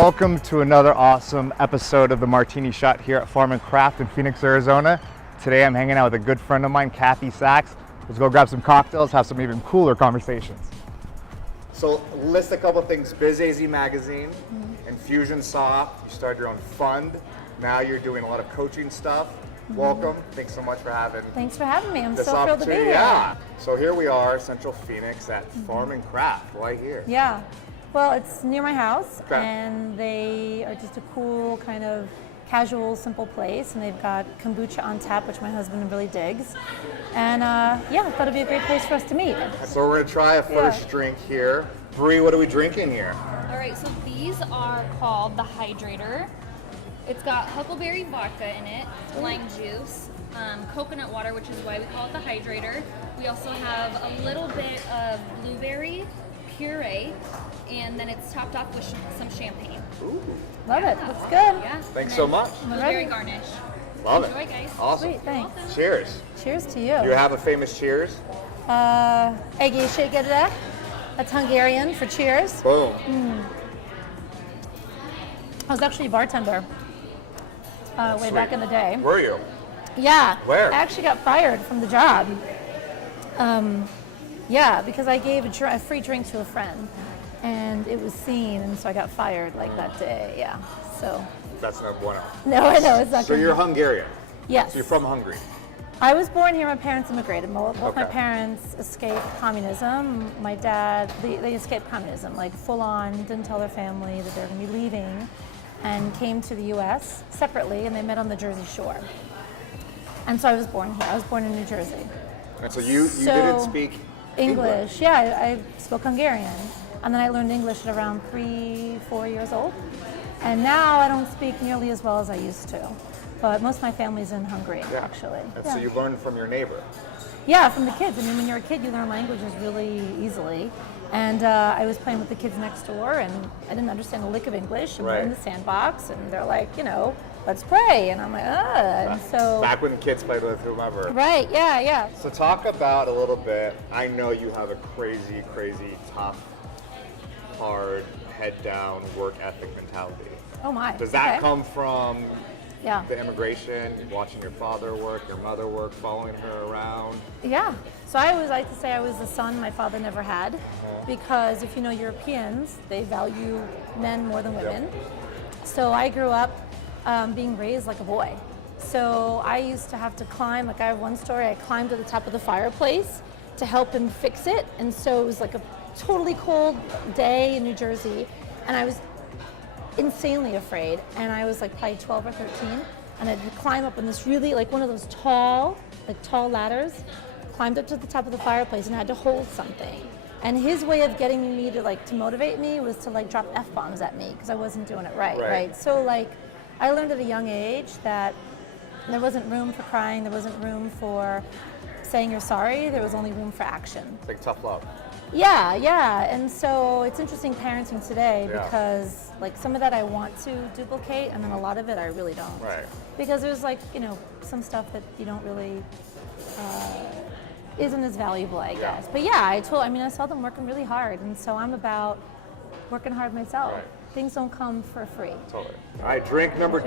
Welcome to another awesome episode of the Martini Shot here at Farm and Craft in Phoenix, Arizona. Today I'm hanging out with a good friend of mine, Kathy Sacks. Let's go grab some cocktails, have some even cooler conversations. So list a couple things: Biz AZ Magazine, Infusion Soft, you started your own fund, now you're doing a lot of coaching stuff. Welcome, thanks so much for having Thanks for having me, I'm this so thrilled to be here. Yeah, so here we are, Central Phoenix at Farm and Craft, right here. Yeah, well, it's near my house, Okay. and they are just a cool kind of casual, simple place, and they've got kombucha on tap, which my husband really digs. And yeah, I thought it'd be a great place for us to meet. So we're gonna try a first drink here. Bree, what are we drinking here? All right, so these are called the Hydrator. It's got huckleberry vodka in it, lime juice, coconut water, which is why we call it the Hydrator. We also have a little bit of blueberry puree, and then it's topped off with some champagne. Ooh, Love it, looks good. Yeah. thanks and so then much. Blueberry Ready? garnish. Love Enjoy, it. guys. Awesome. Sweet, thanks. Welcome. Cheers. Cheers to Do you you. have a famous cheers? Egi Shegedre, that's Hungarian for cheers. Boom. I was actually a bartender way Sweet. back in the day. Were you? Yeah. Where? I actually got fired from the job. Yeah, because I gave a free drink to a friend, and it was seen, and so I got fired like that day. Yeah. So. That's no bueno. No, I know it's not. So good. you're Hungarian? Yes. So you're from Hungary? I was born here. My parents immigrated. Both my Okay. parents escaped communism. My dad, they escaped communism, like full on. Didn't tell their family that they were going to be leaving, and came to the U.S. separately, and they met on the Jersey Shore. And so I was born here. I was born in New Jersey. And so you So, didn't speak English. Yeah, I spoke Hungarian, and then I learned English at around 3-4 years old. And now I don't speak nearly as well as I used to. But most of my family's in Hungary, Yeah. actually. And Yeah. so you learned from your neighbor. Yeah, from the kids. I mean, when you're a kid, you learn languages really easily. And I was playing with the kids next door, and I didn't understand a lick of English. And we're in Right. the sandbox, and they're like, let's pray. And I'm like, And so, Back when kids played with whomever. right, yeah. So talk about a little bit, I know you have a crazy, tough, hard, head down, work ethic mentality. Oh my. Does that Okay. come from Yeah. the immigration, watching your father work, your mother work, following her around? Yeah. So I always like to say I was the son my father never had, because if you know Europeans, they value men more than women. So I grew up being raised like a boy. So I used to have to climb, like I have one story, I climbed to the top of the fireplace to help him fix it. And so it was like a totally cold day in New Jersey, and I was insanely afraid, and I was like probably 12 or 13, and I'd climb up on this really, like one of those tall ladders, climbed up to the top of the fireplace and had to hold something. And his way of getting me to motivate me was to like drop F-bombs at me because I wasn't doing it right? So like I learned at a young age that there wasn't room for crying, there wasn't room for saying you're sorry, there was only room for action. It's like tough love. Yeah, and so it's interesting parenting today Yeah. because like some of that I want to duplicate, and then a lot of it I really don't. Right. Because there's like, some stuff that you don't really, isn't as valuable, I guess. But yeah, I saw them working really hard, and so I'm about working hard myself. Right. Things don't come for free. Totally. All right, drink number 2.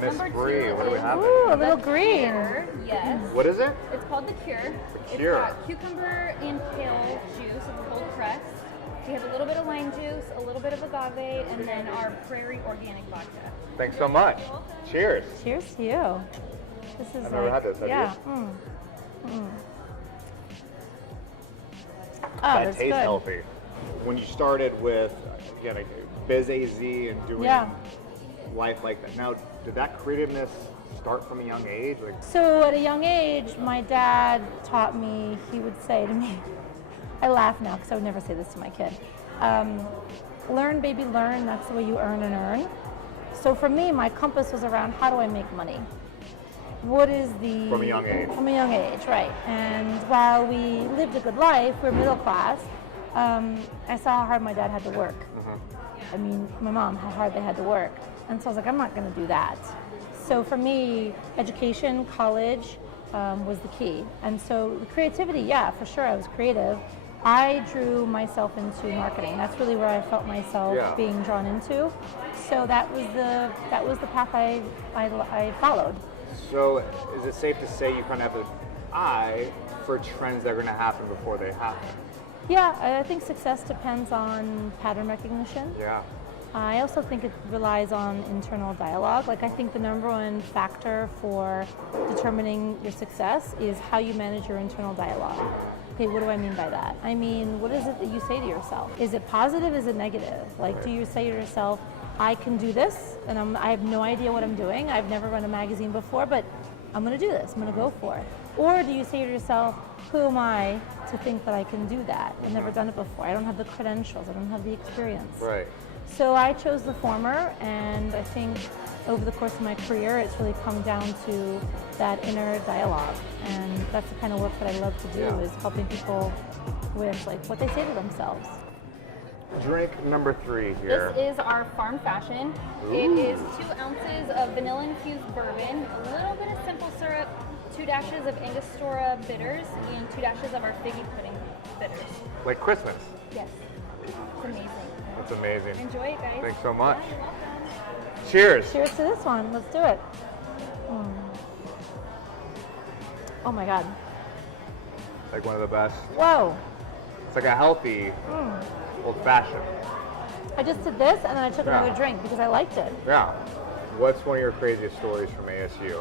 Miss Number Bree, 2 what do we is have? Ooh, a little green. Cure. Yes. What is it? It's called the Cure. Cure. It's got cucumber and kale juice. It's cold pressed. We have a little bit of lime juice, a little bit of agave, and then our prairie organic vodka. Thanks so much. Cheers. Cheers to you. This is I've never had this, have you? yeah. Oh, That that's tastes good. healthy. When you started with, again, like, Biz AZ and doing Yeah. life like that, now, did that creativeness start from a young age? Like, So at a young age, my dad taught me, he would say to me, I laugh now because I would never say this to my kid, learn, baby, learn, that's the way you earn and earn. So for me, my compass was around how do I make money? What is the... From a young age. From a young age, right. And while we lived a good life, we're middle class, I saw how hard my dad had to work. I mean, my mom, how hard they had to work. And so I was like, I'm not going to do that. So for me, education, college was the key. And so the creativity, yeah, for sure, I was creative. I drew myself into marketing. That's really where I felt myself Yeah. being drawn into. So that was the path I followed. So is it safe to say you kind of have an eye for trends that are going to happen before they happen? Yeah, I think success depends on pattern recognition. Yeah. I also think it relies on internal dialogue. Like I think the number one factor for determining your success is how you manage your internal dialogue. Okay, what do I mean by that? I mean, what is it that you say to yourself? Is it positive? Is it negative? Like, do you say to yourself, I can do this, and I have no idea what I'm doing. I've never run a magazine before, but I'm going to do this. I'm going to go for it. Or do you say to yourself, who am I to think that I can do that? I've never done it before. I don't have the credentials. I don't have the experience. Right. So I chose the former, and I think over the course of my career, it's really come down to that inner dialogue. And that's the kind of work that I love to do, is helping people with like what they say to themselves. Drink number 3 here. This is our farm fashion. It is 2 ounces of vanilla-infused bourbon, a little bit of simple syrup, 2 dashes of Angostura bitters, and 2 dashes of our figgy pudding bitters. Like Christmas. Yes, it's amazing. That's amazing. Enjoy it, guys. Thanks so much. Yeah, you're welcome. Cheers. Cheers to this one. Let's do it. Oh my God. Like one of the best. Whoa. It's like a healthy old fashioned. I just did this, and then I took another drink because I liked it. Yeah. What's one of your craziest stories from ASU?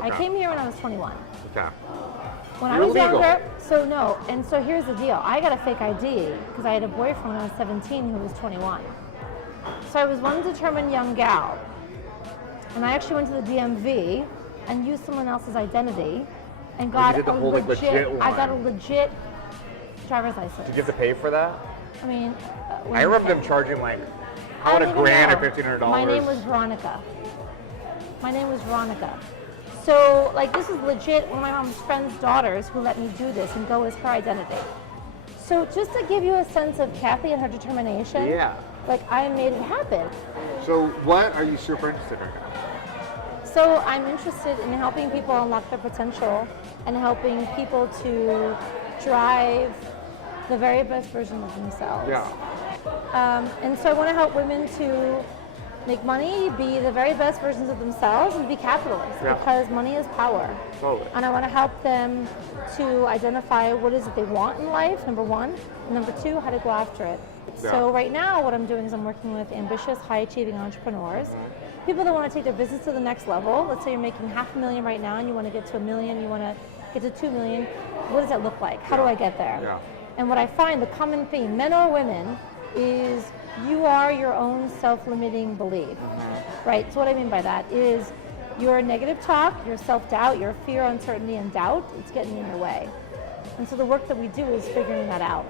I came here when I was 21. Okay. When You're I was legal. younger, so here's the deal. I got a fake ID because I had a boyfriend when I was 17 who was 21. So I was one determined young gal. And I actually went to the DMV and used someone else's identity and got did the a whole, like, legit I got a one. legit driver's license. Did you have to pay for that? I mean, I remember them charging like about $1,000 or $1,500. My name was Veronica. So, like, this is legit one of my mom's friend's daughters who let me do this and go as her identity. So, just to give you a sense of Kathy and her determination, Yeah. like, I made it happen. So what are you super interested in now? So, I'm interested in helping people unlock their potential and helping people to drive the very best version of themselves. Yeah. And so I want to help women to make money, be the very best versions of themselves, and be capitalists because money is power. Totally. And I want to help them to identify what is it they want in life, number one, and number two, how to go after it. Yeah. So right now what I'm doing is I'm working with ambitious, high-achieving entrepreneurs, people that want to take their business to the next level. Let's say you're making $500,000 right now and you want to get to $1 million, you want to get to $2 million. What does that look like? How do I get there? Yeah. And what I find, the common theme, men or women, is you are your own self-limiting belief, right? So what I mean by that is your negative talk, your self-doubt, your fear, uncertainty, and doubt, it's getting in your way. And so the work that we do is figuring that out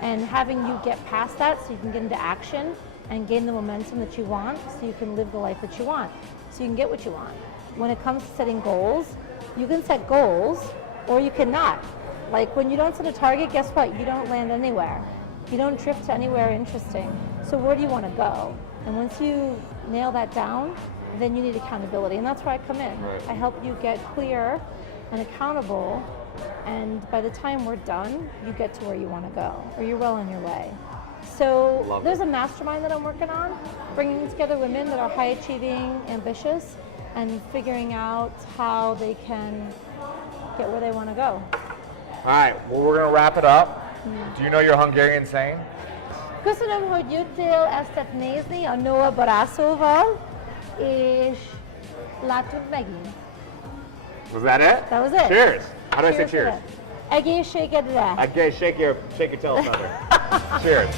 and having you get past that so you can get into action and gain the momentum that you want so you can live the life that you want, so you can get what you want. When it comes to setting goals, you can set goals or you cannot. Like when you don't set a target, guess what? You don't land anywhere. You don't drift to anywhere interesting. So where do you want to go? And once you nail that down, then you need accountability. And that's where I come in. Right. I help you get clear and accountable. And by the time we're done, you get to where you want to go, or you're well on your way. So Love there's it. a mastermind that I'm working on, bringing together women that are high achieving, ambitious, and figuring out how they can get where they want to go. All right, well, we're going to wrap it up. Do you know your Hungarian saying? Köszönöm, hogy jöttél ezt nézni a Noah Baraszóval, és látunk megint. Was that it? That was it. Cheers. How do I say to cheers? that. Egészségedre. Okay, shake your tail feather. Cheers.